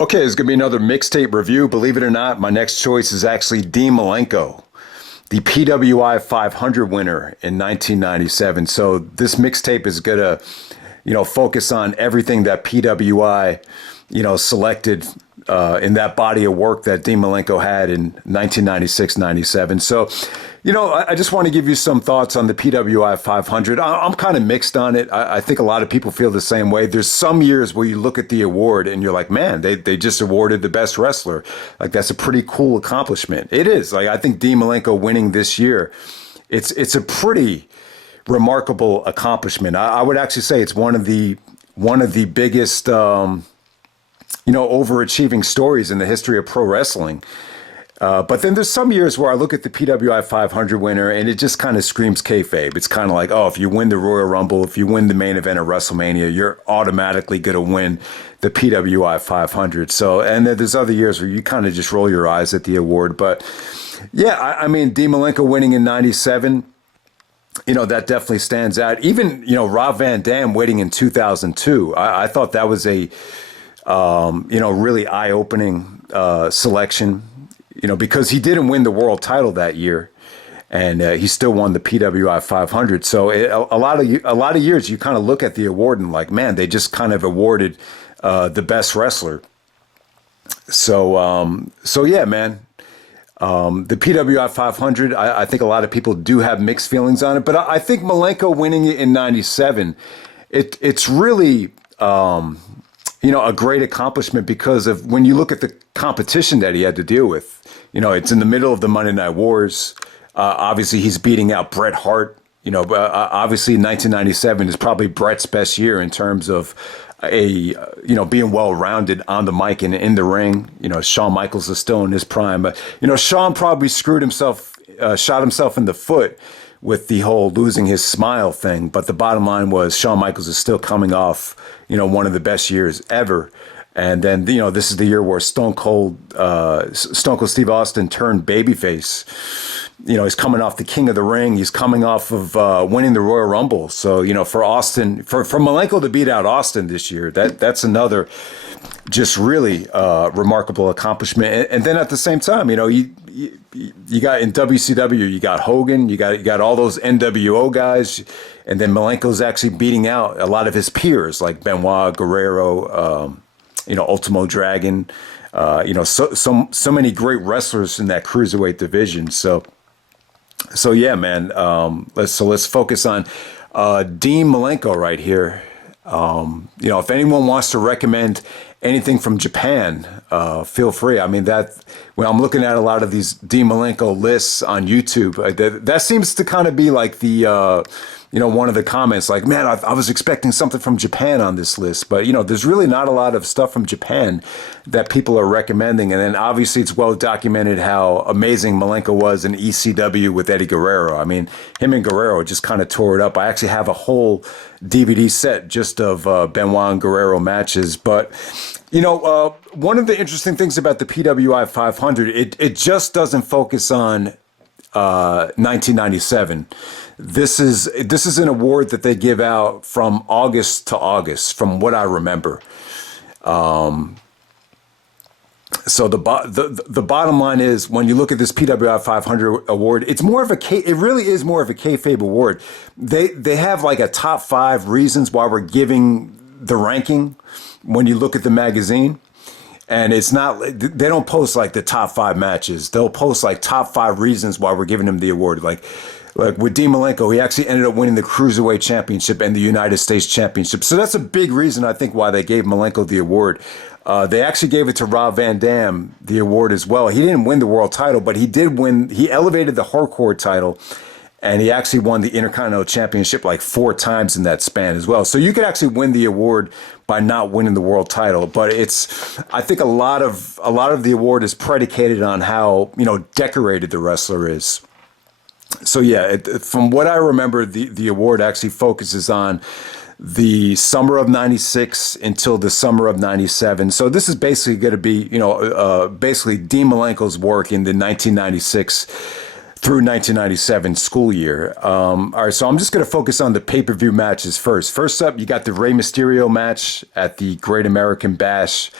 Okay, it's going to be another mixtape review. Believe it or not, my next choice is actually Dean Malenko, the PWI 500 winner in 1997. So this mixtape is going to, focus on everything that PWI, selected in that body of work that Dean Malenko had in 1996-97. So, I just want to give you some thoughts on the PWI 500. I'm kind of mixed on it. I think a lot of people feel the same way. There's some years where you look at the award and you're like, man, they just awarded the best wrestler. Like, that's a pretty cool accomplishment. It is. Like, I think Dean Malenko winning this year, it's a pretty remarkable accomplishment. I would actually say it's one of the biggest, overachieving stories in the history of pro wrestling. But then there's some years where I look at the PWI 500 winner and it just kind of screams kayfabe. It's kind of like, oh, if you win the Royal Rumble, if you win the main event of WrestleMania, you're automatically going to win the PWI 500. So, and then there's other years where you kind of just roll your eyes at the award. But yeah, I mean, Dean Malenko winning in 97, that definitely stands out. Even, Rob Van Dam winning in 2002, I thought that was a, really eye-opening selection. Because he didn't win the world title that year, and he still won the PWI 500. So a lot of years you kind of look at the award and like, man, they just kind of awarded the best wrestler. So yeah, man. The PWI 500, I think a lot of people do have mixed feelings on it, but I think Malenko winning it in 97, it's really a great accomplishment because of when you look at the competition that he had to deal with. It's in the middle of the Monday Night Wars. Obviously, he's beating out Bret Hart. Obviously, 1997 is probably Bret's best year in terms of being well-rounded on the mic and in the ring. Shawn Michaels is still in his prime. But, Shawn probably shot himself in the foot with the whole losing his smile thing. But the bottom line was Shawn Michaels is still coming off, one of the best years ever. And then, this is the year where Stone Cold Steve Austin turned babyface. He's coming off the King of the Ring. He's coming off of winning the Royal Rumble. So, for Austin, for Malenko to beat out Austin this year, that's another just really remarkable accomplishment. And then at the same time, you got in WCW, you got Hogan, you got all those NWO guys, and then Malenko's actually beating out a lot of his peers like Benoit, Guerrero, Ultimo Dragon, so many great wrestlers in that cruiserweight division. So yeah, man. Let's focus on Dean Malenko right here. If anyone wants to recommend anything from Japan, feel free. I mean, when I'm looking at a lot of these Dean Malenko lists on YouTube, that seems to kind of be like the one of the comments, like, man, I was expecting something from Japan on this list. But, there's really not a lot of stuff from Japan that people are recommending. And then obviously it's well documented how amazing Malenko was in ECW with Eddie Guerrero. I mean, him and Guerrero just kind of tore it up. I actually have a whole DVD set just of Benoit and Guerrero matches. But, one of the interesting things about the PWI 500, it just doesn't focus on 1997. This is an award that they give out from August to August, from what I remember. So the bottom line is, when you look at this PWI 500 award, it really is more of a kayfabe award. They have like a top 5 reasons why we're giving the ranking when you look at the magazine. And it's not, they don't post like the top 5 matches. They'll post like top 5 reasons why we're giving him the award. Like with Dean Malenko, he actually ended up winning the Cruiserweight Championship and the United States Championship. So that's a big reason, I think, why they gave Malenko the award. They actually gave it to Rob Van Dam, the award as well. He didn't win the world title, but he elevated the hardcore title, and he actually won the Intercontinental Championship like 4 times in that span as well. So you could actually win the award by not winning the world title. But I think a lot of the award is predicated on how, decorated the wrestler is. So yeah, from what I remember, the award actually focuses on the summer of 96 until the summer of 97. So this is basically going to be, basically Dean Malenko's work in the 1996 through 1997 school year. All right, so I'm just going to focus on the pay-per-view matches first. First up, you got the Rey Mysterio match at the Great American Bash.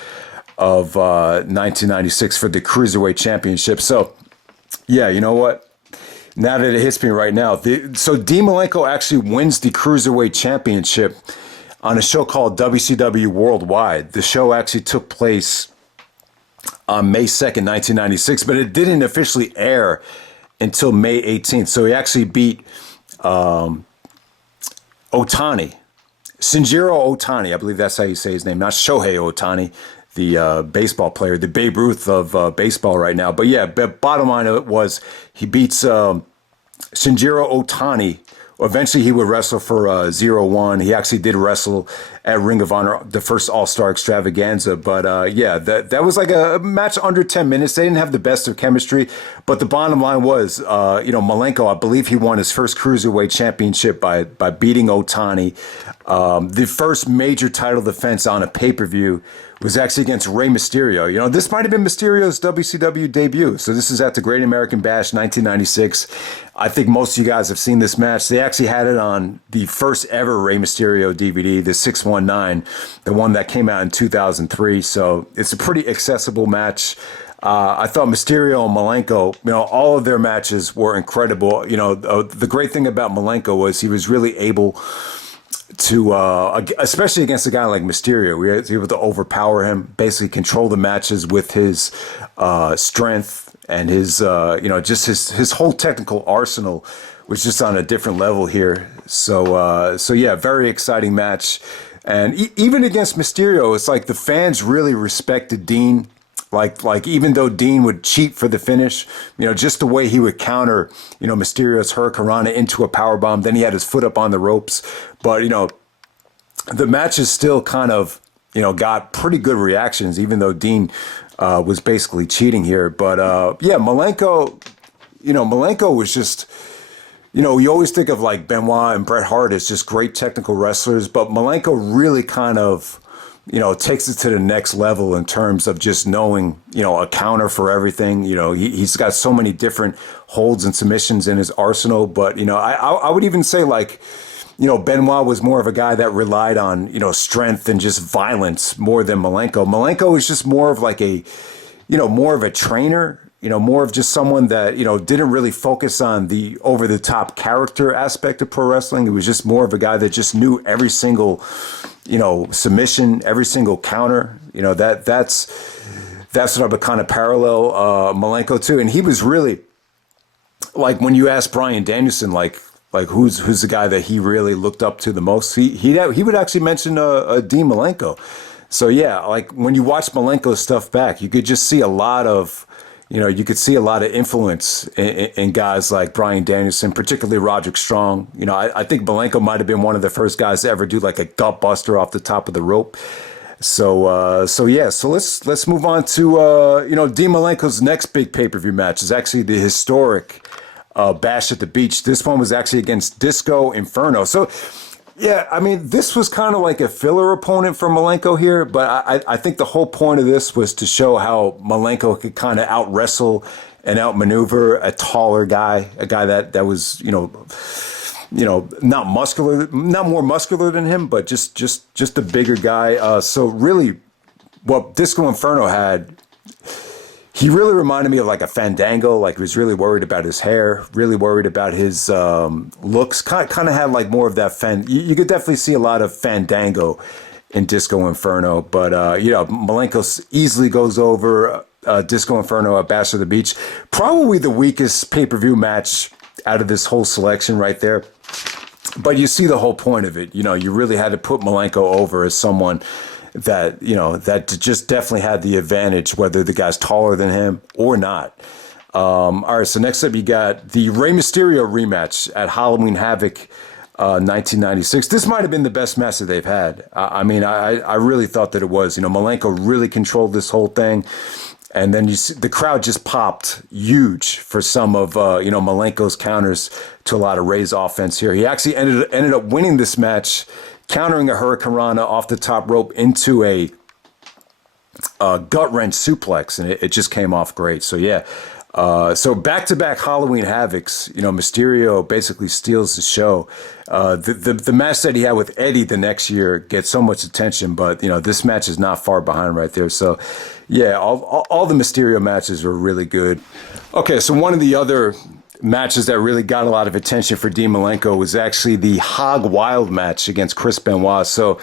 of 1996 for the Cruiserweight Championship. So, yeah, you know what? Now that it hits me right now, so Dean Malenko actually wins the Cruiserweight Championship on a show called WCW Worldwide. The show actually took place on May 2nd, 1996, but it didn't officially air until May 18th. So he actually beat Otani, Shinjiro Otani. I believe that's how you say his name, not Shohei Otani, the baseball player, the Babe Ruth of baseball right now. But yeah, bottom line of it was he beats Shinjiro Otani. Eventually, he would wrestle for 0-1. He actually did wrestle at Ring of Honor, the first All-Star Extravaganza. But yeah, that was like a match under 10 minutes. They didn't have the best of chemistry. But the bottom line was, Malenko, I believe he won his first Cruiserweight Championship by beating Otani. The first major title defense on a pay-per-view was actually against Rey Mysterio. You know, this might have been Mysterio's WCW debut. So this is at the Great American Bash 1996. I think most of you guys have seen this match. They actually had it on the first ever Rey Mysterio DVD, the 619, the one that came out in 2003. So it's a pretty accessible match. I thought Mysterio and Malenko, all of their matches were incredible. The great thing about Malenko was he was really able to, especially against a guy like Mysterio, we were able to overpower him, basically control the matches with his strength and his, just his whole technical arsenal was just on a different level here. So yeah, very exciting match. And even against Mysterio, it's like the fans really respected Dean. Like even though Dean would cheat for the finish, just the way he would counter, Mysterio's Hurricanrana into a powerbomb. Then he had his foot up on the ropes. But, the matches still kind of, got pretty good reactions, even though Dean was basically cheating here. But, yeah, Malenko was just, you always think of like Benoit and Bret Hart as just great technical wrestlers. But Malenko really kind of, takes it to the next level in terms of just knowing, a counter for everything. He's got so many different holds and submissions in his arsenal. But, I would even say like, Benoit was more of a guy that relied on, strength and just violence more than Malenko. Malenko is just more of like more of a trainer, more of just someone that, didn't really focus on the over the top character aspect of pro wrestling. It was just more of a guy that just knew every single, submission, every single counter. That's what I would kind of parallel Malenko to. And he was really like when you ask Bryan Danielson, like who's the guy that he really looked up to the most, he would actually mention Dean Malenko. So yeah, like when you watch Malenko's stuff back, you could just see a lot of, you could see a lot of influence in guys like Bryan Danielson, particularly Roderick Strong. I think Malenko might have been one of the first guys to ever do like a gut buster off the top of the rope. So yeah, so let's move on to Dean Malenko's next big pay-per-view match is actually the historic Bash at the Beach. This one was actually against Disco Inferno. So yeah, I mean, this was kind of like a filler opponent for Malenko here, but I think the whole point of this was to show how Malenko could kind of out-wrestle and out-maneuver a taller guy, a guy that was, not muscular, not more muscular than him, but just a bigger guy. So really, what Disco Inferno had, he really reminded me of like a Fandango. Like he was really worried about his hair, really worried about his looks. Kind of had like more of that you could definitely see a lot of Fandango in Disco Inferno. But Malenko easily goes over Disco Inferno at Bash at the Beach. Probably the weakest pay-per-view match out of this whole selection right there. But you see the whole point of it. You really had to put Malenko over as someone that, that just definitely had the advantage, whether the guy's taller than him or not. All right, so next up you got the Rey Mysterio rematch at Halloween Havoc 1996. This might have been the best match that they've had. I really thought that it was. Malenko really controlled this whole thing. And then you see the crowd just popped huge for some of Malenko's counters to a lot of Rey's offense here. He actually ended up winning this match, countering a Hurricanrana off the top rope into a gut wrench suplex, and it just came off great. So yeah, So back-to-back Halloween Havocs, Mysterio basically steals the show. The match that he had with Eddie the next year gets so much attention, but this match is not far behind right there. So yeah, all the Mysterio matches were really good. Okay, so one of the other matches that really got a lot of attention for Dean Malenko was actually the Hog Wild match against Chris Benoit. So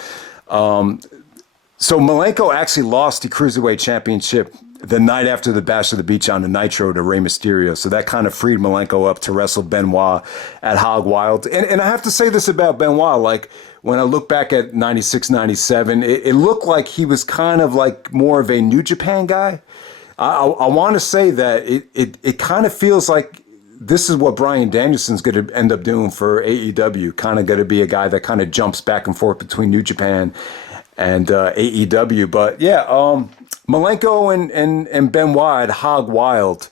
Malenko actually lost the Cruiserweight Championship the night after the Bash of the Beach on the Nitro to Rey Mysterio. So that kind of freed Malenko up to wrestle Benoit at Hog Wild. And I have to say this about Benoit, like when I look back at 96, 97, it looked like he was kind of like more of a New Japan guy. I want to say that it kind of feels like this is what Bryan Danielson's going to end up doing for AEW, kind of going to be a guy that kind of jumps back and forth between New Japan and AEW. But yeah, Malenko and Benoit at Hog Wild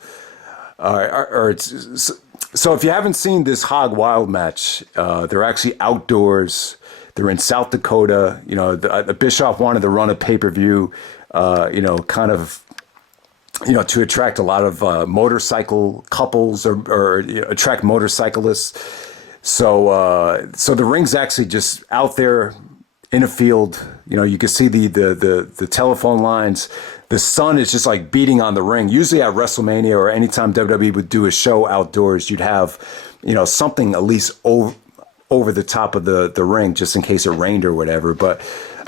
so if you haven't seen this Hog Wild match, they're actually outdoors. They're in South Dakota. The Bischoff wanted to run a pay-per-view, kind of, to attract a lot of motorcycle couples or attract motorcyclists. So the ring's actually just out there in a field. You can see the telephone lines. The sun is just like beating on the ring. Usually at WrestleMania or anytime WWE would do a show outdoors, you'd have, something at least over the top of the ring just in case it rained or whatever. But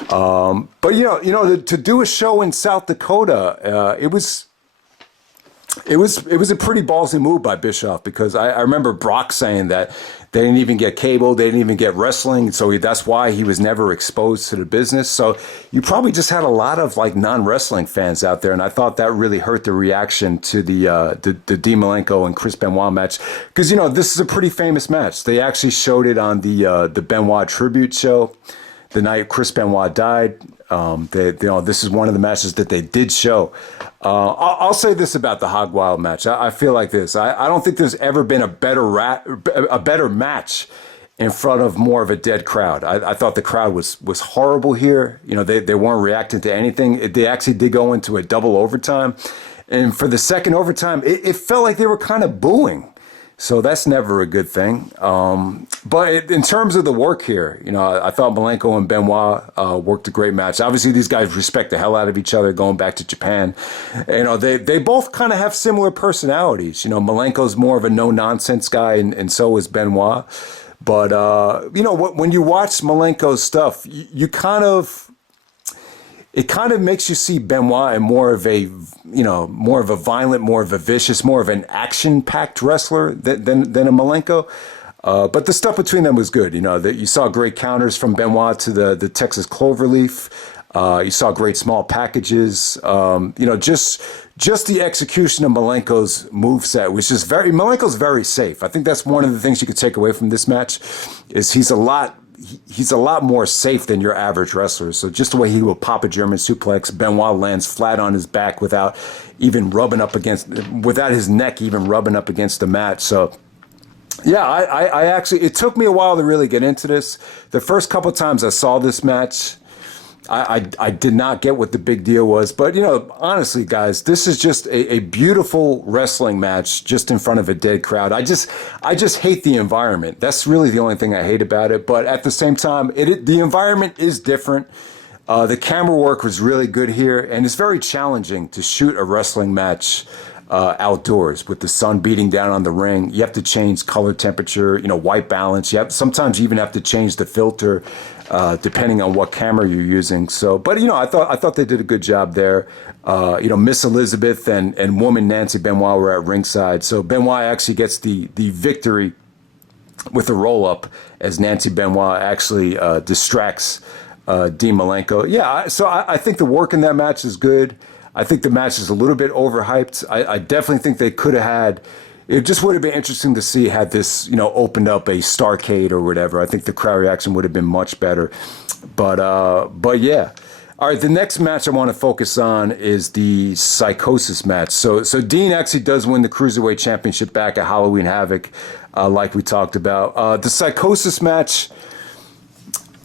to do a show in South Dakota, it was a pretty ballsy move by Bischoff, because I remember Brock saying that they didn't even get cable, they didn't even get wrestling, so that's why he was never exposed to the business. So you probably just had a lot of like non-wrestling fans out there, and I thought that really hurt the reaction to the Dean Malenko and Chris Benoit match, because this is a pretty famous match. They actually showed it on the Benoit tribute show the night Chris Benoit died. This is one of the matches that they did show. I'll say this about the Hog Wild match. I feel like this. I don't think there's ever been a better match in front of more of a dead crowd. I thought the crowd was horrible here. They weren't reacting to anything. They actually did go into a double overtime. And for the second overtime, it felt like they were kind of booing. So that's never a good thing. But in terms of the work here, I thought Malenko and Benoit worked a great match. Obviously, these guys respect the hell out of each other going back to Japan. They both kind of have similar personalities. Malenko's more of a no-nonsense guy, and so is Benoit. But, when you watch Malenko's stuff, it kind of makes you see Benoit in more of a violent, more of a vicious, more of an action-packed wrestler than a Malenko. But the stuff between them was good. That you saw great counters from Benoit to the Texas Cloverleaf. You saw great small packages. Just the execution of Malenko's moveset was just Malenko's very safe. I think that's one of the things you could take away from this match is he's a lot more safe than your average wrestler. So just the way he will pop a German suplex, Benoit lands flat on his back without his neck even rubbing up against the mat. So yeah, I actually, it took me a while to really get into this. The first couple times I saw this match, I did not get what the big deal was. But, honestly, guys, this is just a beautiful wrestling match just in front of a dead crowd. I just hate the environment. That's really the only thing I hate about it. But at the same time, the environment is different. The camera work was really good here. And it's very challenging to shoot a wrestling match outdoors with the sun beating down on the ring. You have to change color temperature, white balance. Sometimes you even have to change the filter depending on what camera you're using. So, but I thought they did a good job there. Miss Elizabeth and woman Nancy Benoit were at ringside. So Benoit actually gets the victory with a roll up as Nancy Benoit actually distracts Dean Malenko. Yeah, so I think the work in that match is good. I think the match is a little bit overhyped. I definitely think they could have had. It just would have been interesting to see had this, opened up a Starrcade or whatever. I think the crowd reaction would have been much better. But yeah. All right, the next match I want to focus on is the Psychosis match. So Dean actually does win the Cruiserweight Championship back at Halloween Havoc, like we talked about. The Psychosis match,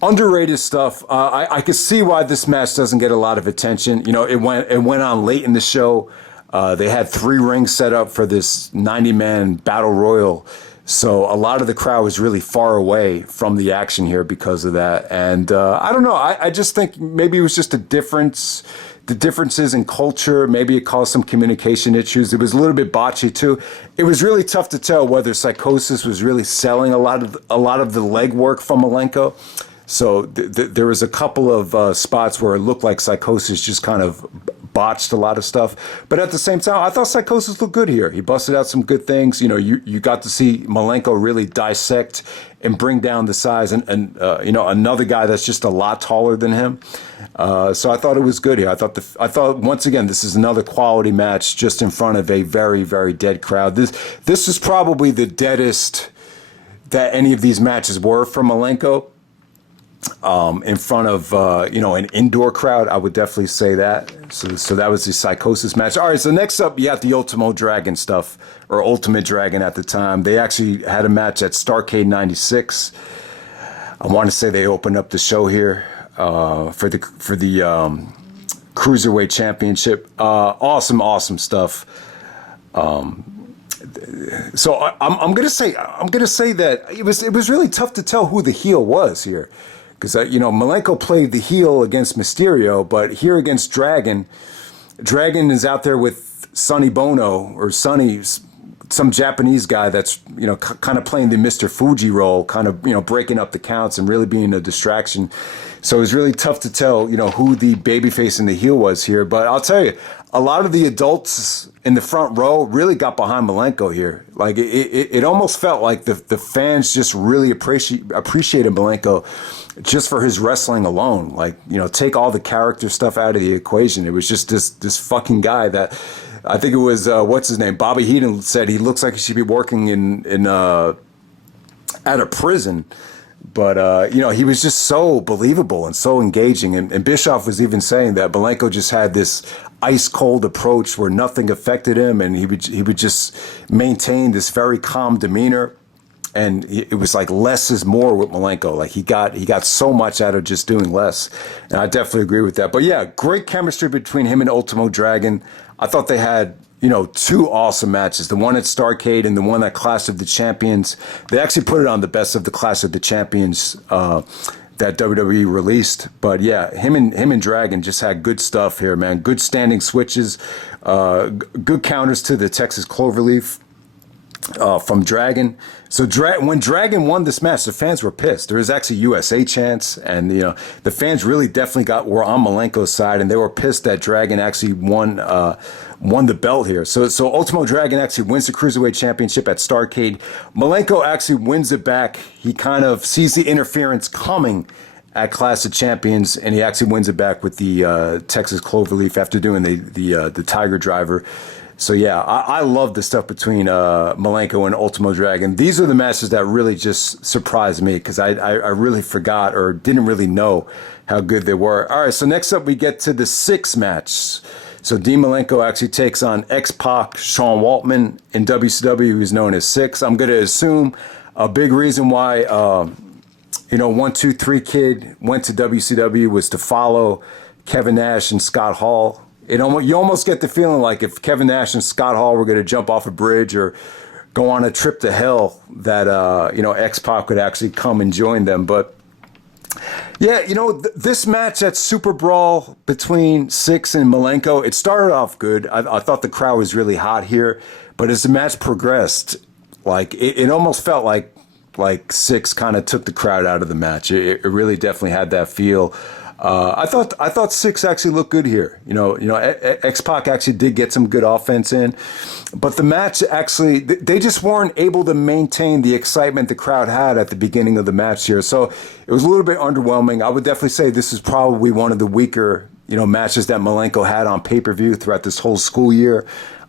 underrated stuff. I could see why this match doesn't get a lot of attention. It went on late in the show. They had 3 rings set up for this 90-man battle royal. So a lot of the crowd was really far away from the action here because of that. And I don't know. I just think maybe it was just a difference. The differences in culture, maybe it caused some communication issues. It was a little bit botchy too. It was really tough to tell whether Psychosis was really selling a lot of the legwork from Malenko. So there was a couple of spots where it looked like Psychosis just kind of botched a lot of stuff. But at the same time, I thought Psychosis looked good here. He busted out some good things. You know, you got to see Malenko really dissect and bring down the size and you know, another guy that's just a lot taller than him. So I thought it was good here. I thought once again, this is another quality match just in front of a very, very dead crowd. This is probably the deadest that any of these matches were from Malenko. In front of, you know, an indoor crowd, I would definitely say that. So that was the Psychosis match. All right, so next up, you have the Ultimo Dragon stuff, or Ultimate Dragon at the time. They actually had a match at Starrcade 96. I want to say they opened up the show here for the Cruiserweight Championship. Awesome stuff. So I'm gonna say that it was really tough to tell who the heel was here. Because, you know, Malenko played the heel against Mysterio, but here against Dragon is out there with Sonny Bono, or Sonny, some Japanese guy that's, you know, kind of playing the Mr. Fuji role, kind of, you know, breaking up the counts and really being a distraction. So it was really tough to tell, you know, who the babyface and the heel was here. But I'll tell you, a lot of the adults in the front row really got behind Malenko here. Like it almost felt like the fans just really appreciated Malenko just for his wrestling alone. Like, you know, take all the character stuff out of the equation. It was just this fucking guy that I think it was what's his name? Bobby Heenan said he looks like he should be working in at a prison. But, you know, he was just so believable and so engaging. And Bischoff was even saying that Malenko just had this ice cold approach where nothing affected him. And he would just maintain this very calm demeanor. And it was like less is more with Malenko. Like he got so much out of just doing less. And I definitely agree with that. But yeah, great chemistry between him and Ultimo Dragon. I thought they had, you know, 2 awesome matches. The one at Starrcade and the one at Clash of the Champions. They actually put it on the Best of the Clash of the Champions that WWE released. But yeah, him and Dragon just had good stuff here, man. Good standing switches, good counters to the Texas Cloverleaf from Dragon. So when Dragon won this match, the fans were pissed. There was actually USA chants, and you know the fans really definitely were on Malenko's side, and they were pissed that Dragon actually won the belt here. So Ultimo Dragon actually wins the Cruiserweight Championship at Starrcade. Malenko actually wins it back. He kind of sees the interference coming at Clash of Champions, and he actually wins it back with the Texas Cloverleaf after doing the Tiger Driver. So yeah, I love the stuff between Malenko and Ultimo Dragon. These are the matches that really just surprised me because I really forgot or didn't really know how good they were. All right, so next up we get to the Syxx match. So Dean Malenko actually takes on X-Pac, Sean Waltman in WCW, who's known as Syxx. I'm going to assume a big reason why, you know, 1-2-3 Kid went to WCW was to follow Kevin Nash and Scott Hall. You almost get the feeling like if Kevin Nash and Scott Hall were going to jump off a bridge or go on a trip to hell, that you know, X-Pac could actually come and join them. But yeah, you know, this match at Superbrawl between Syxx and Malenko, it started off good. I thought the crowd was really hot here, but as the match progressed, like it almost felt like Syxx kind of took the crowd out of the match. It really definitely had that feel. I thought Syxx actually looked good here. You know, X-Pac actually did get some good offense in, but the match actually, they just weren't able to maintain the excitement the crowd had at the beginning of the match here. So it was a little bit underwhelming. I would definitely say this is probably one of the weaker, you know, matches that Malenko had on pay-per-view throughout this whole school year.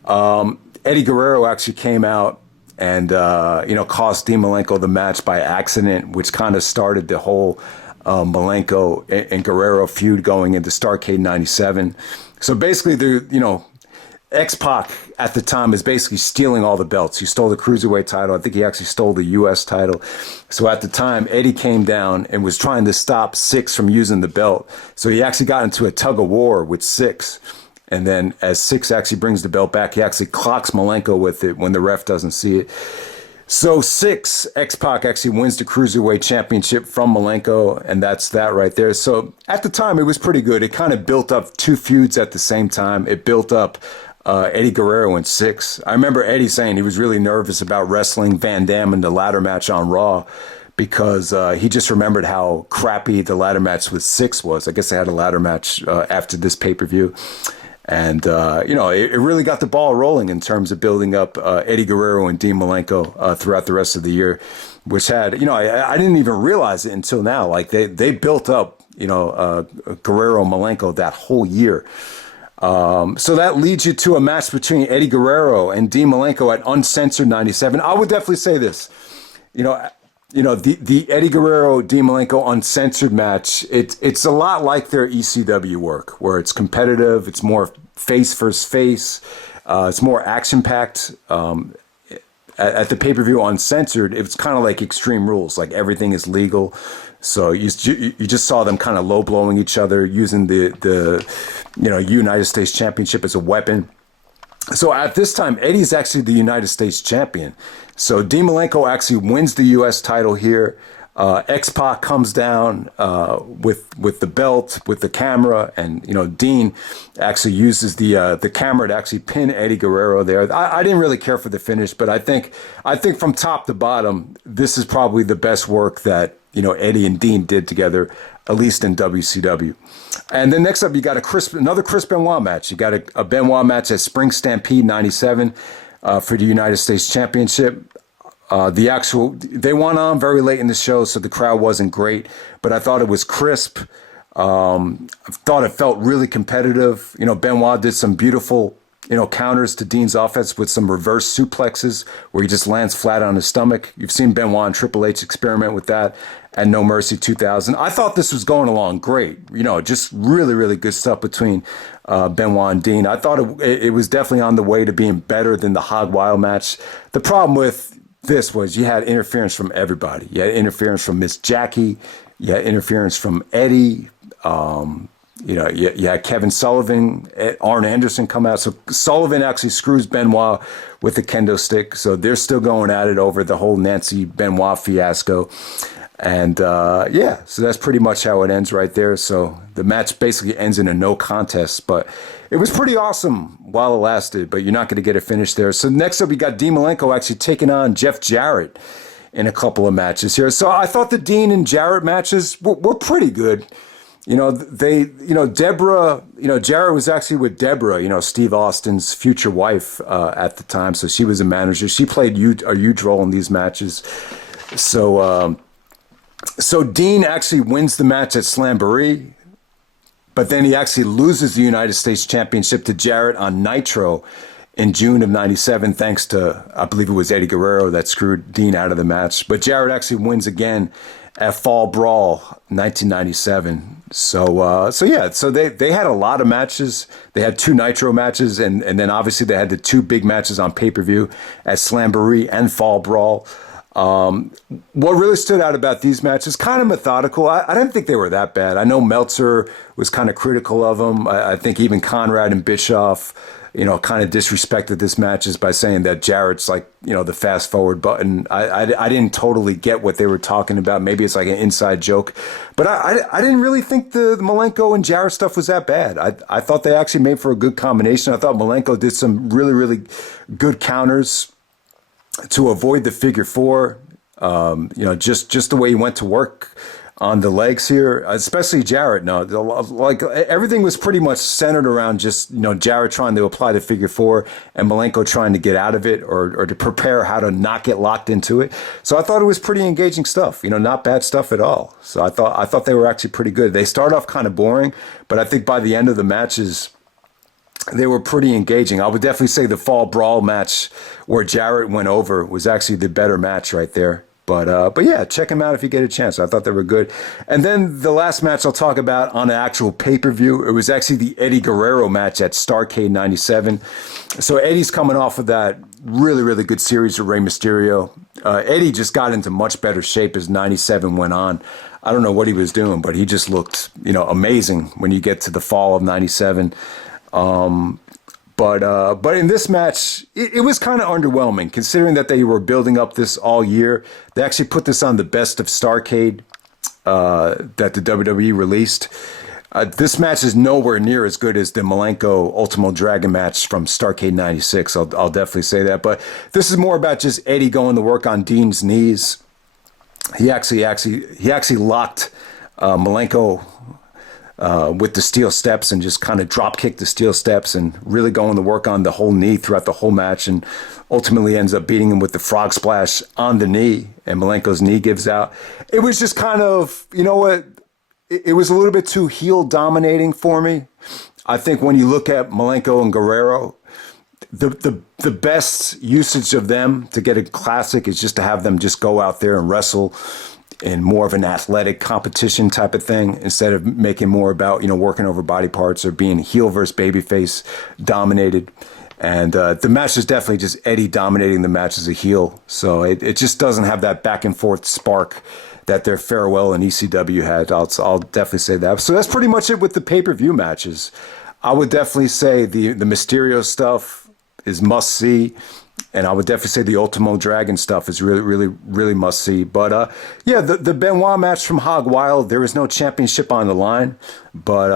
Eddie Guerrero actually came out and, you know, cost Dean Malenko the match by accident, which kind of started the whole Malenko and Guerrero feud going into Starrcade 97. So basically, you know, X-Pac at the time is basically stealing all the belts. He stole the Cruiserweight title. I think he actually stole the U.S. title. So at the time, Eddie came down and was trying to stop Syxx from using the belt. So he actually got into a tug of war with Syxx. And then as Syxx actually brings the belt back, he actually clocks Malenko with it when the ref doesn't see it. So Syxx, X-Pac actually wins the Cruiserweight Championship from Malenko, and that's that right there. So at the time, it was pretty good. It kind of built up two feuds at the same time. It built up Eddie Guerrero and Syxx. I remember Eddie saying he was really nervous about wrestling Van Dam in the ladder match on Raw because he just remembered how crappy the ladder match with Syxx was. I guess they had a ladder match after this pay-per-view. And, it really got the ball rolling in terms of building up Eddie Guerrero and Dean Malenko throughout the rest of the year, which had, I didn't even realize it until now. Like they built up, Guerrero Malenko that whole year. So that leads you to a match between Eddie Guerrero and Dean Malenko at Uncensored 97. I would definitely say this, the Eddie Guerrero Dean Malenko Uncensored match. It's a lot like their ECW work, where it's competitive. It's more face versus face. It's more action packed. At the pay-per-view Uncensored, it's kind of like Extreme Rules. Like everything is legal. So you just saw them kind of low blowing each other, using the United States Championship as a weapon. So at this time, Eddie's actually the United States champion. So Dean Malenko actually wins the U.S. title here. X-Pac comes down with the belt, with the camera, and Dean actually uses the camera to actually pin Eddie Guerrero there. I didn't really care for the finish, but I think from top to bottom, this is probably the best work that Eddie and Dean did together, at least in WCW. And then next up, you got another Chris Benoit match. You got a Benoit match at Spring Stampede 97 for the United States Championship. They went on very late in the show, so the crowd wasn't great, but I thought it was crisp. I thought it felt really competitive. Benoit did some beautiful, counters to Dean's offense with some reverse suplexes where he just lands flat on his stomach. You've seen Benoit and Triple H experiment with that at No Mercy 2000. I thought this was going along great. Just really, really good stuff between Benoit and Dean. I thought it was definitely on the way to being better than the Hog Wild match. The problem with this was you had interference from everybody. You had interference from Miss Jackie. You had interference from Eddie. You had Kevin Sullivan, Arn Anderson come out. So Sullivan actually screws Benoit with the kendo stick. So they're still going at it over the whole Nancy Benoit fiasco. And so that's pretty much how it ends right there. So the match basically ends in a no contest, but it was pretty awesome while it lasted, but you're not going to get a finish there. So next up, we got Dean Malenko actually taking on Jeff Jarrett in a couple of matches here. So I thought the Dean and Jarrett matches were pretty good. Deborah, Jarrett was actually with Deborah, Steve Austin's future wife at the time. So she was a manager. She played a huge role in these matches. So Dean actually wins the match at Slamboree, but then he actually loses the United States Championship to Jarrett on Nitro in June of 97, thanks to, I believe it was Eddie Guerrero that screwed Dean out of the match. But Jarrett actually wins again at Fall Brawl 1997. So they had a lot of matches. They had 2 Nitro matches, and then obviously they had the 2 big matches on pay-per-view at Slamboree and Fall Brawl. What really stood out about these matches, kind of methodical. I didn't think they were that bad. I know Meltzer was kind of critical of them. I think even Conrad and Bischoff, kind of disrespected this matches by saying that Jarrett's like, the fast forward button. I didn't totally get what they were talking about. Maybe it's like an inside joke, but I didn't really think the Malenko and Jarrett stuff was that bad. I thought they actually made for a good combination. I thought Malenko did some really, really good counters to avoid the figure 4, just the way he went to work on the legs here, especially Jarrett. No, like everything was pretty much centered around just, Jarrett trying to apply the figure 4 and Malenko trying to get out of it or to prepare how to not get locked into it. So I thought it was pretty engaging stuff, not bad stuff at all. So I thought they were actually pretty good. They start off kind of boring, but I think by the end of the matches, they were pretty engaging. I would definitely say the Fall Brawl match where Jarrett went over was actually the better match right there. But yeah, check them out if you get a chance. I thought they were good. And then the last match I'll talk about on an actual pay-per-view, it was actually the Eddie Guerrero match at Starrcade 97. So Eddie's coming off of that really, really good series with Rey Mysterio. Eddie just got into much better shape as 97 went on. I don't know what he was doing, but he just looked, amazing when you get to the fall of 97. But in this match, it was kind of underwhelming considering that they were building up this all year. They actually put this on the best of Starrcade that the WWE released. This match is nowhere near as good as the Malenko Ultimo Dragon match from Starrcade '96. I'll definitely say that. But this is more about just Eddie going to work on Dean's knees. He actually locked Malenko with the steel steps and just kind of drop kicked the steel steps and really going to work on the whole knee throughout the whole match, and ultimately ends up beating him with the frog splash on the knee, and Malenko's knee gives out. It was just kind of, you know what? It was a little bit too heel dominating for me. I think when you look at Malenko and Guerrero, the best usage of them to get a classic is just to have them just go out there and wrestle in more of an athletic competition type of thing, instead of making more about, you know, working over body parts or being heel versus babyface dominated. And the match is definitely just Eddie dominating the match as a heel. So it just doesn't have that back and forth spark that their farewell and ECW had. I'll definitely say that. So that's pretty much it with the pay-per-view matches. I would definitely say the Mysterio stuff is must see. And I would definitely say the Ultimo Dragon stuff is really, really, really must see. But yeah, the Benoit match from Hog Wild, there was no championship on the line. But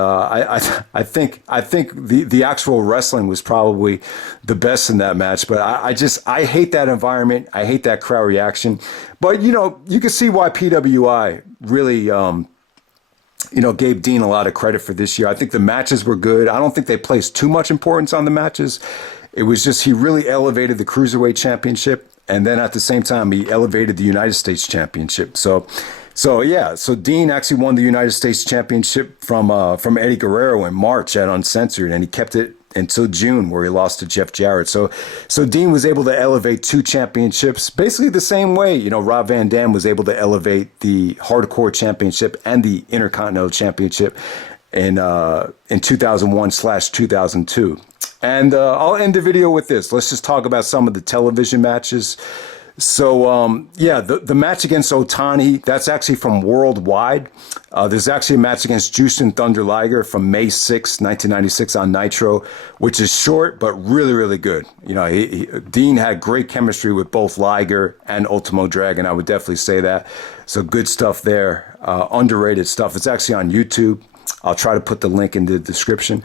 I think the actual wrestling was probably the best in that match. But I hate that environment. I hate that crowd reaction. But you know, you can see why PWI really gave Dean a lot of credit for this year. I think the matches were good. I don't think they placed too much importance on the matches. It was just he really elevated the Cruiserweight Championship, and then at the same time he elevated the United States Championship. So Dean actually won the United States Championship from Eddie Guerrero in March at Uncensored, and he kept it until June, where he lost to Jeff Jarrett. So Dean was able to elevate two championships basically the same way, you know, Rob Van Dam was able to elevate the Hardcore Championship and the Intercontinental Championship in 2001/2002. And I'll end the video with this. Let's just talk about some of the television matches. So, the match against Otani, that's actually from Worldwide. There's actually a match against Jushin Thunder Liger from May 6, 1996 on Nitro, which is short, but really, really good. You know, Dean had great chemistry with both Liger and Ultimo Dragon. I would definitely say that. So good stuff there. Underrated stuff. It's actually on YouTube. I'll try to put the link in the description.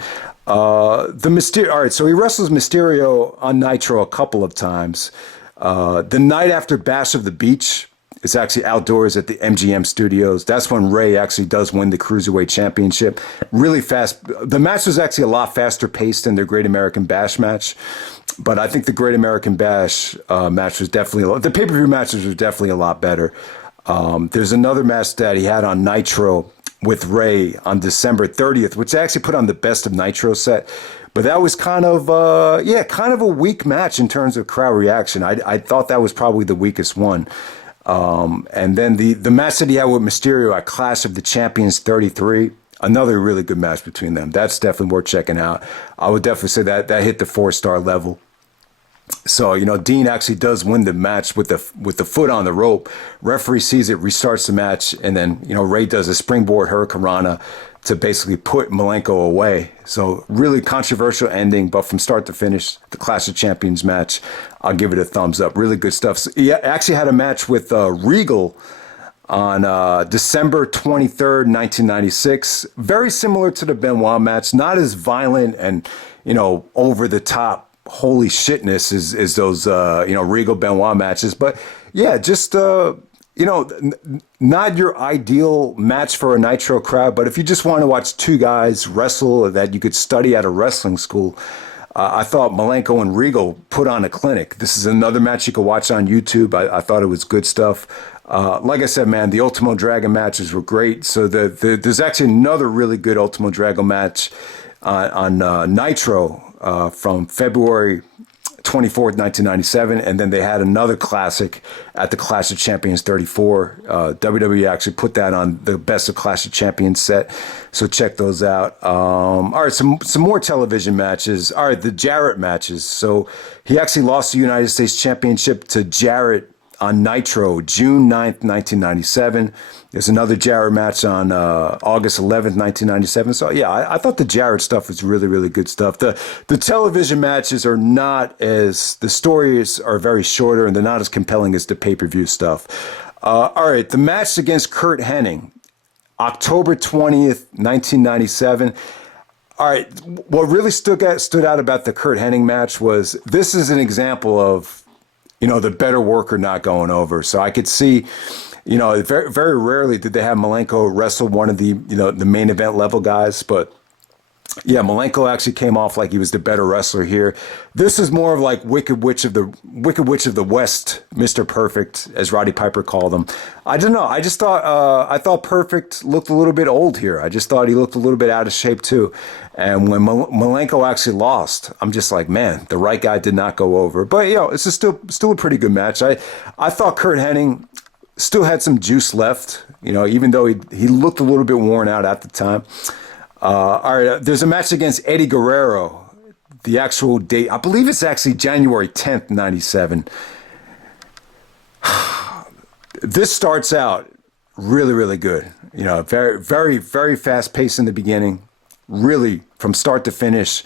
The Mysterio. All right, so he wrestles Mysterio on Nitro a couple of times. The night after Bash of the Beach, it's actually outdoors at the MGM Studios. That's when Ray actually does win the Cruiserweight Championship. Really fast. The match was actually a lot faster paced than their Great American Bash match. But I think the Great American Bash match was definitely, the pay-per-view matches were definitely a lot better. There's another match that he had on Nitro with Ray on December 30th, which I actually put on the Best of Nitro set. But that was kind of a weak match in terms of crowd reaction. I thought that was probably the weakest one. And then the match that he had with Mysterio at Clash of the Champions 33, another really good match between them. That's definitely worth checking out. I would definitely say that hit the 4-star level. So, you know, Dean actually does win the match with the foot on the rope. Referee sees it, restarts the match, and then, you know, Ray does a springboard hurricanrana to basically put Malenko away. So really controversial ending, but from start to finish, the Clash of Champions match, I'll give it a thumbs up. Really good stuff. So he actually had a match with Regal on December 23rd, 1996. Very similar to the Benoit match, not as violent and, you know, over the top holy shitness is those Regal Benoit matches, but yeah, just not your ideal match for a Nitro crowd, but if you just want to watch two guys wrestle that you could study at a wrestling school, I thought Malenko and Regal put on a clinic. This is another match you could watch on YouTube. I thought it was good stuff. Like I said, man, the Ultimo Dragon matches were great. So there's actually another really good Ultimo Dragon match on Nitro from February 24th, 1997, and then they had another classic at the Clash of Champions 34. WWE actually put that on the Best of Clash of Champions set, so check those out. All right, some more television matches. All right, the Jarrett matches. So he actually lost the United States Championship to Jarrett on Nitro, June 9th, 1997. There's another Jarrett match on August 11th, 1997. So, yeah, I thought the Jarrett stuff was really, really good stuff. The television matches are not as, the stories are very shorter and they're not as compelling as the pay-per-view stuff. All right, the match against Curt Henning, October 20th, 1997. All right, what really stood out about the Curt Henning match was this is an example of, the better worker not going over. So I could see, very, very rarely did they have Malenko wrestle one of the, the main event level guys. But yeah, Malenko actually came off like he was the better wrestler here. This is more of like Wicked Witch of the West, Mr. Perfect, as Roddy Piper called him. I don't know. I just thought I thought Perfect looked a little bit old here. I just thought he looked a little bit out of shape too. And when Malenko actually lost, I'm just like, man, the right guy did not go over. But it's still a pretty good match. I thought Curt Henning still had some juice left. Even though he looked a little bit worn out at the time. All right, there's a match against Eddie Guerrero. The actual date, I believe it's actually January 10th, 97. This starts out really, really good. Very, very, very fast pace in the beginning. Really, from start to finish,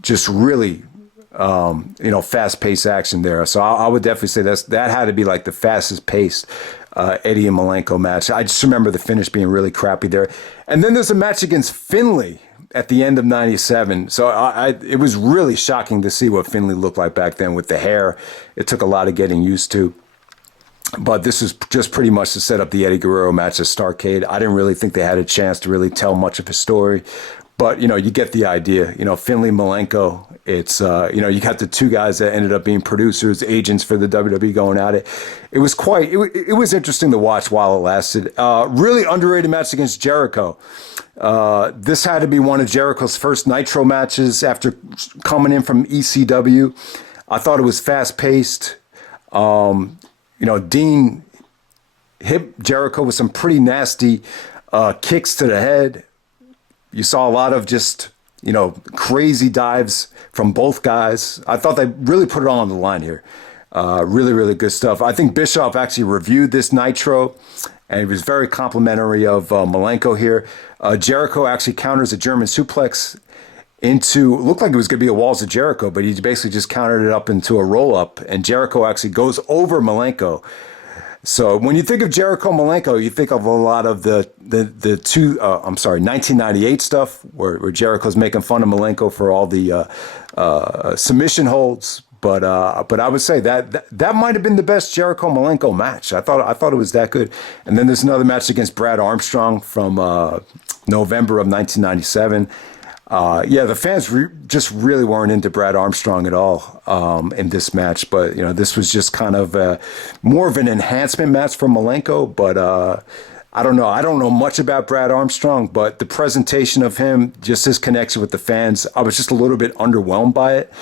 just really, fast paced action there. So I would definitely say that had to be like the fastest paced Eddie and Malenko match. I just remember the finish being really crappy there. And then there's a match against Finley at the end of 97. So it was really shocking to see what Finley looked like back then with the hair. It took a lot of getting used to. But this is just pretty much to set up the Eddie Guerrero match at Starrcade. I didn't really think they had a chance to really tell much of his story. But, you get the idea. Finley, Malenko, it's, you got the two guys that ended up being producers, agents for the WWE going at it. It was it was interesting to watch while it lasted. Really underrated match against Jericho. This had to be one of Jericho's first Nitro matches after coming in from ECW. I thought it was fast-paced. Dean hit Jericho with some pretty nasty kicks to the head. You saw a lot of just, crazy dives from both guys. I thought they really put it all on the line here. Really, really good stuff. I think Bischoff actually reviewed this Nitro, and he was very complimentary of Malenko here. Jericho actually counters a German suplex looked like it was going to be a Walls of Jericho, but he basically just countered it up into a roll-up, and Jericho actually goes over Malenko. So when you think of Jericho Malenko, you think of a lot of the 1998 stuff where Jericho's making fun of Malenko for all the submission holds. But I would say that might have been the best Jericho Malenko match. I thought it was that good. And then there's another match against Brad Armstrong from November of 1997. The fans just really weren't into Brad Armstrong at all in this match. But, this was just kind of more of an enhancement match for Malenko. But I don't know. I don't know much about Brad Armstrong, but the presentation of him, just his connection with the fans, I was just a little bit underwhelmed by it.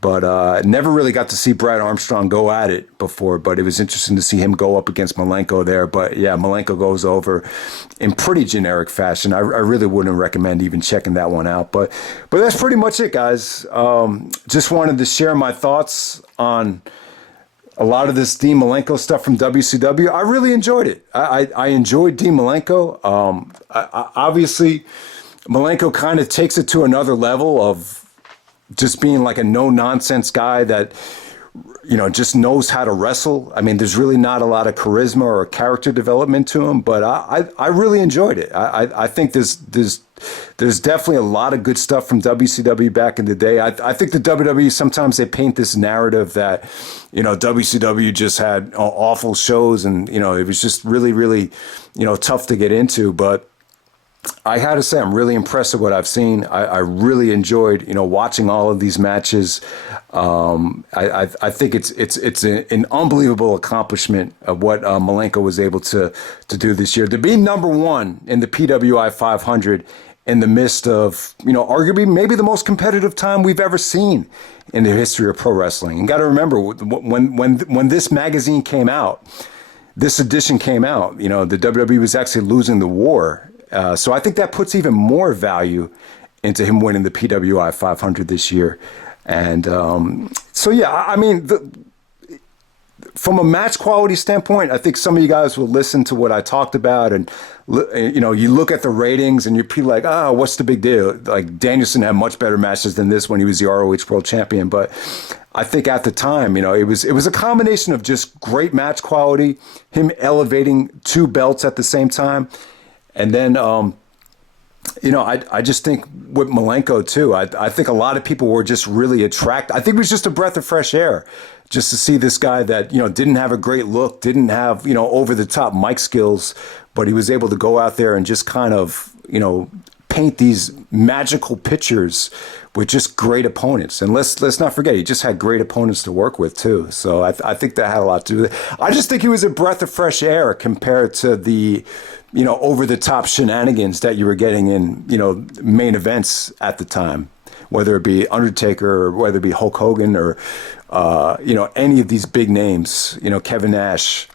But never really got to see Brad Armstrong go at it before, but it was interesting to see him go up against Malenko there. But yeah, Malenko goes over in pretty generic fashion. I really wouldn't recommend even checking that one out. But that's pretty much it, guys. Just wanted to share my thoughts on a lot of this Dean Malenko stuff from WCW. I really enjoyed it. I enjoyed Dean Malenko. Obviously, Malenko kind of takes it to another level of just being like a no-nonsense guy that, just knows how to wrestle. I mean, there's really not a lot of charisma or character development to him, but I really enjoyed it. I think there's definitely a lot of good stuff from WCW back in the day. I think the WWE, sometimes they paint this narrative that, WCW just had awful shows and, it was just really, really, tough to get into. But I had to say, I'm really impressed with what I've seen. I really enjoyed, watching all of these matches. I think it's an unbelievable accomplishment of what Malenko was able to do this year. To be number one in the PWI 500 in the midst of, arguably maybe the most competitive time we've ever seen in the history of pro wrestling. And got to remember, when this magazine came out, this edition came out, the WWE was actually losing the war. So I think that puts even more value into him winning the PWI 500 this year. And so, yeah, I mean, from a match quality standpoint, I think some of you guys will listen to what I talked about, and you know, you look at the ratings and you're pretty like, oh, what's the big deal? Like Danielson had much better matches than this when he was the ROH World Champion, but I think at the time, you know, it was a combination of just great match quality, him elevating 2 belts at the same time, and then you know, I just think with Malenko too, I think a lot of people were just really attracted. I think it was just a breath of fresh air just to see this guy that, you know, didn't have a great look, didn't have, you know, over the top mic skills, but he was able to go out there and just kind of, you know, paint these magical pictures with just great opponents. And let's not forget, he just had great opponents to work with too. So I think that had a lot to do with it. I just think he was a breath of fresh air compared to the, you know, over the top shenanigans that you were getting in, you know, main events at the time, whether it be Undertaker or whether it be Hulk Hogan or, you know, any of these big names, you know, Kevin Nash,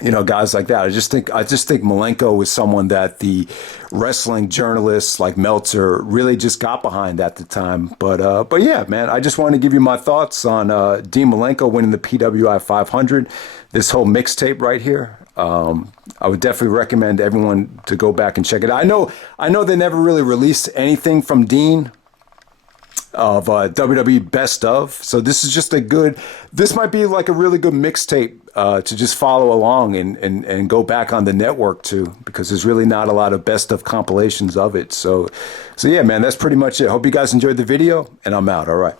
you know, guys like that. I just think Malenko was someone that the wrestling journalists like Meltzer really just got behind at the time. But yeah, man, I just want to give you my thoughts on Dean Malenko winning the PWI 500. This whole mixtape right here. I would definitely recommend everyone to go back and check it out. I know they never really released anything from Dean of WWE Best Of. So this is just this might be like a really good mixtape to just follow along and go back on the network too, because there's really not a lot of Best Of compilations of it. So yeah, man, that's pretty much it. Hope you guys enjoyed the video, and I'm out. All right.